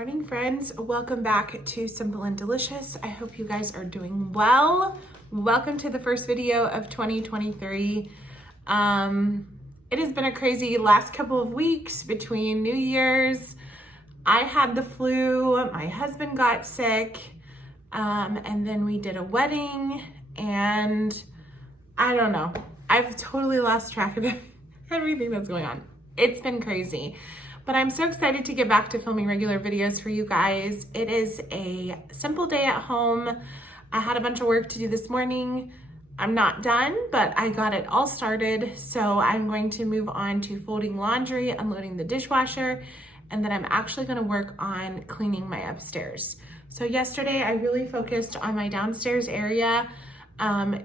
morning, friends. Welcome back to Simple and Delicious. I hope you guys are doing well. Welcome to the first video of 2023. It has been a crazy last couple of weeks between New Year's. I had the flu, my husband got sick, and then we did a wedding, and I don't know. I've totally lost track of everything that's going on. It's been crazy. But I'm so excited to get back to filming regular videos for you guys. It is a simple day at home. I had a bunch of work to do this morning. I'm not done, but I got it all started. So I'm going to move on to folding laundry, unloading the dishwasher, and then I'm actually gonna work on cleaning my upstairs. So yesterday I really focused on my downstairs area.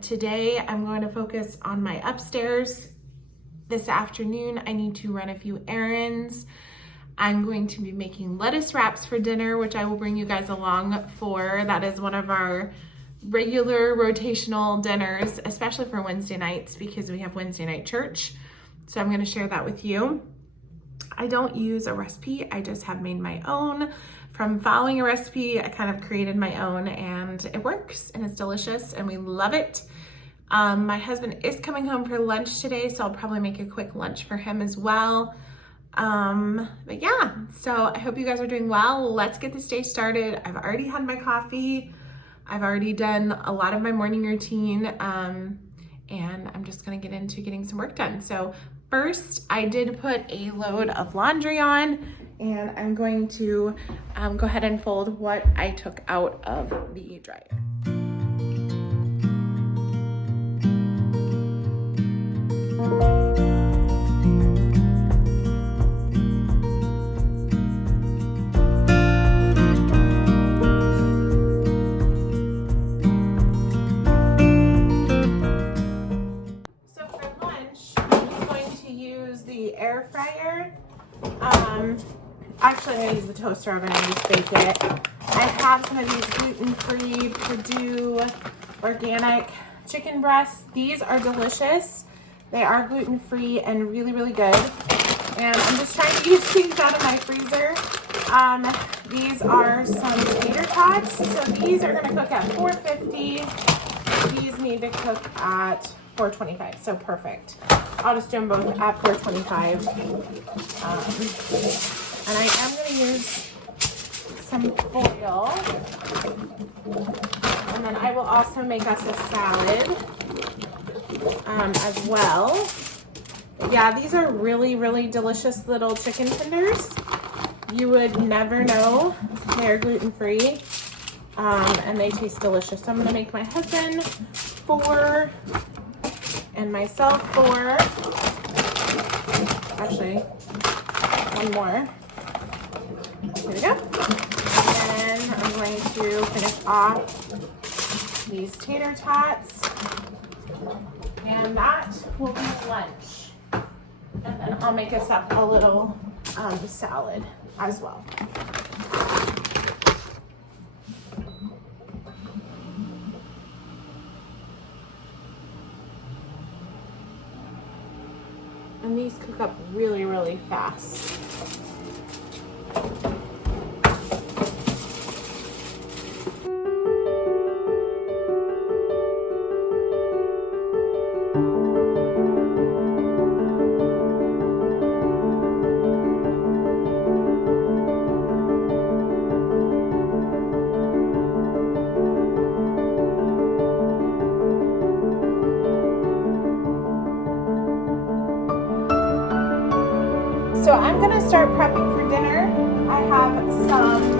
Today I'm going to focus on my upstairs. This afternoon I need to run a few errands. I'm going to be making lettuce wraps for dinner, which I will bring you guys along for. That is one of our regular rotational dinners, especially for Wednesday nights because we have Wednesday night church. So I'm gonna share that with you. I don't use a recipe, I just have made my own. From following a recipe, I kind of created my own and it works and it's delicious and we love it. My husband is coming home for lunch today, so I'll probably make a quick lunch for him as well. But yeah, so I hope you guys are doing well. Let's get this day started. I've already had my coffee. I've already done a lot of my morning routine, and I'm just gonna get into getting some work done. So first, I did put a load of laundry on, and I'm going to go ahead and fold what I took out of the dryer. Air fryer. Actually, I'm gonna use the toaster oven and just bake it. I have some of these gluten-free Purdue organic chicken breasts. These are delicious. They are gluten-free and really, really good. And I'm just trying to use things out of my freezer. These are some tater tots. So these are gonna cook at 450. These need to cook at 425, so perfect. I'll just do them both at 425. And I am going to use some foil. And then I will also make us a salad as well. Yeah, these are really, really delicious little chicken tenders. You would never know they're gluten-free. And they taste delicious. So I'm going to make my husband 4 and myself 4. Actually, one more. Here we go. And then I'm going to finish off these tater tots. And that will be lunch. And then I'll make us up a little salad as well. And these cook up really, really fast. So I'm gonna start prepping for dinner. I have some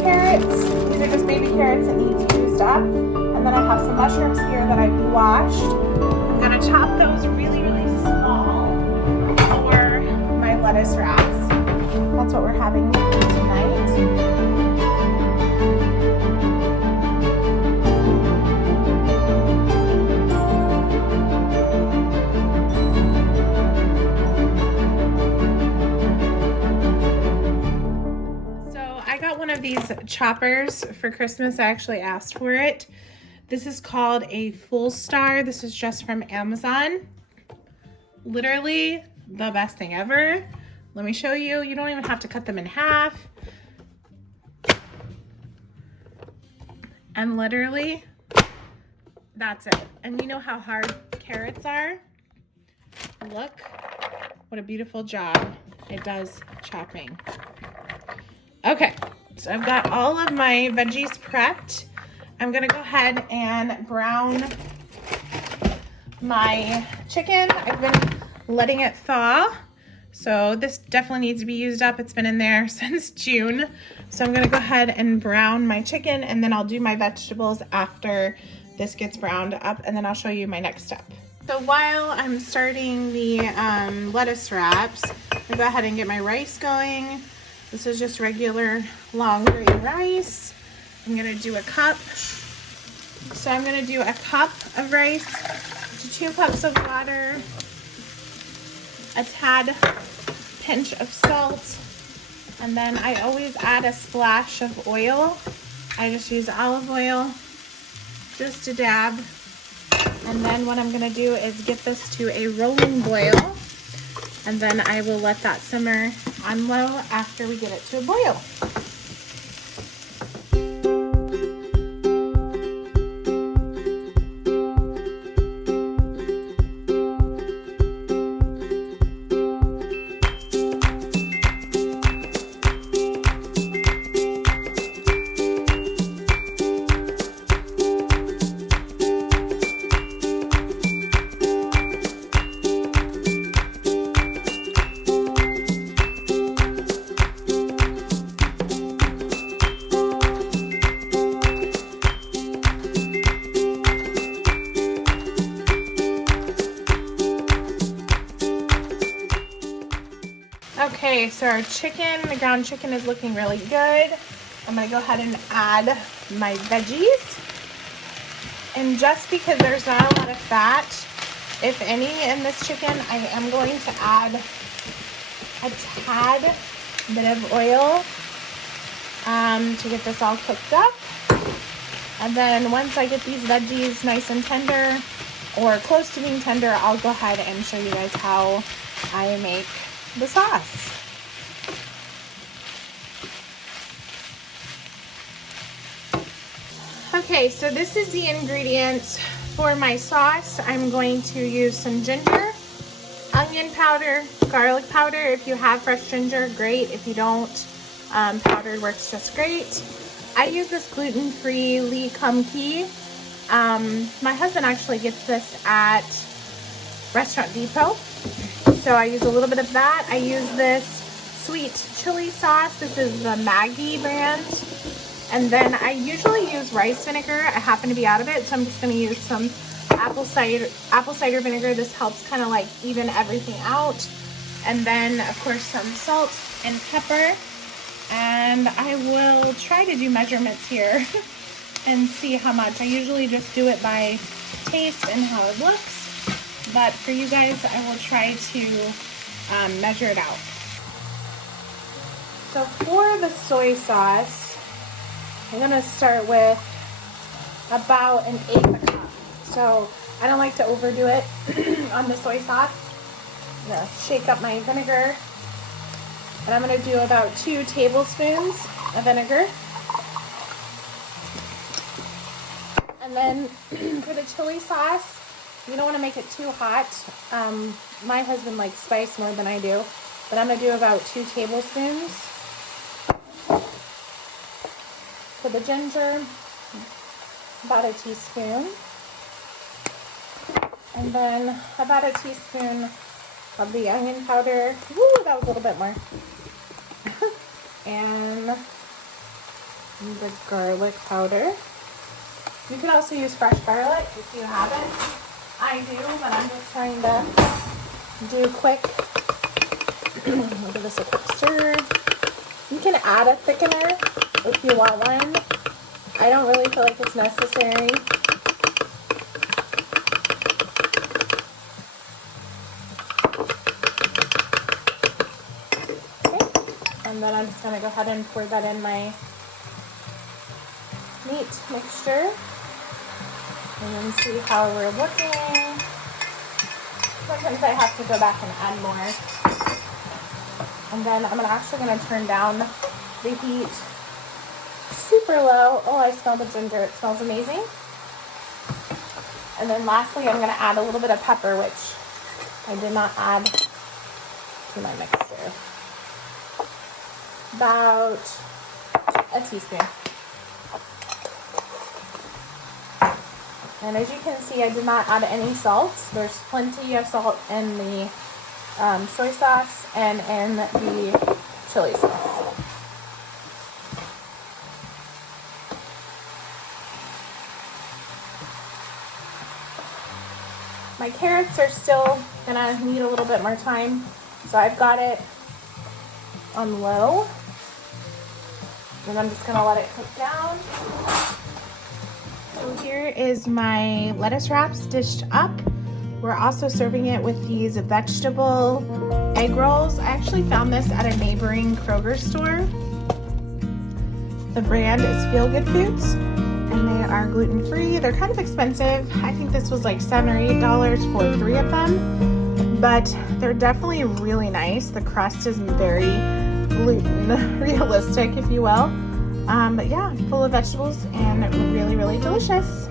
carrots. These are just baby carrots that need to be used up. And then I have some mushrooms here that I've washed. I'm gonna chop those really, really small for my lettuce wraps. That's what we're having tonight. These choppers for Christmas. I actually asked for it. This is called a Full Star. This is just from Amazon. Literally the best thing ever. Let me show you. You don't even have to cut them in half. And literally, that's it. And you know how hard carrots are? Look what a beautiful job it does chopping. Okay, so I've got all of my veggies prepped. I'm gonna go ahead and brown my chicken. I've been letting it thaw. So this definitely needs to be used up. It's been in there since June. So I'm gonna go ahead and brown my chicken, and then I'll do my vegetables after this gets browned up, and then I'll show you my next step. So while I'm starting the lettuce wraps, I'm gonna go ahead and get my rice going. This is just regular long grain rice. I'm gonna do a cup. So I'm gonna do a cup of rice to 2 cups of water, a tad pinch of salt, and then I always add a splash of oil. I just use olive oil, just a dab. And then what I'm gonna do is get this to a rolling boil, and then I will let that simmer on low after we get it to a boil. Okay, so our chicken, the ground chicken, is looking really good. I'm gonna go ahead and add my veggies. And just because there's not a lot of fat, if any, in this chicken, I am going to add a tad bit of oil to get this all cooked up. And then once I get these veggies nice and tender, or close to being tender, I'll go ahead and show you guys how I make the sauce. Okay, so this is the ingredients for my sauce. I'm going to use some ginger, onion powder, garlic powder. If you have fresh ginger, great. If you don't, powdered works just great. I use this gluten-free Lee Kum Kee. My husband actually gets this at Restaurant Depot. So I use a little bit of that. I use this sweet chili sauce. This is the Maggi brand. And then I usually use rice vinegar. I happen to be out of it, so I'm just gonna use some apple cider vinegar. This helps kind of like even everything out. And then of course some salt and pepper. And I will try to do measurements here and see how much. I usually just do it by taste and how it looks. But for you guys, I will try to measure it out. So for the soy sauce, I'm gonna start with about 1/8 cup. So I don't like to overdo it on the soy sauce. I'm gonna shake up my vinegar, and I'm gonna do about 2 tablespoons of vinegar. And then for the chili sauce, you don't want to make it too hot. My husband likes spice more than I do, but I'm going to do about 2 tablespoons. For the ginger, about a teaspoon. And then about a teaspoon of the onion powder. Woo, that was a little bit more. And the garlic powder. You could also use fresh garlic if you haven't. I do, but I'm just trying to do quick. We'll give this a quick stir. You can add a thickener if you want one. I don't really feel like it's necessary. Okay. And then I'm just going to go ahead and pour that in my meat mixture. And then see how we're looking. Sometimes I have to go back and add more. And then I'm actually going to turn down the heat super low. Oh, I smell the ginger. It smells amazing. And then lastly, I'm going to add a little bit of pepper, which I did not add to my mixture. About a teaspoon. And as you can see, I did not add any salt. There's plenty of salt in the soy sauce and in the chili sauce. My carrots are still gonna need a little bit more time, so I've got it on low, and I'm just gonna let it cook down. So here is my lettuce wraps dished up. We're also serving it with these vegetable egg rolls. I actually found this at a neighboring Kroger store. The brand is Feel Good Foods, and they are gluten-free. They're kind of expensive. I think this was like $7 or $8 for 3 of them, but they're definitely really nice. The crust is very gluten realistic, if you will. But yeah, full of vegetables and really, really delicious.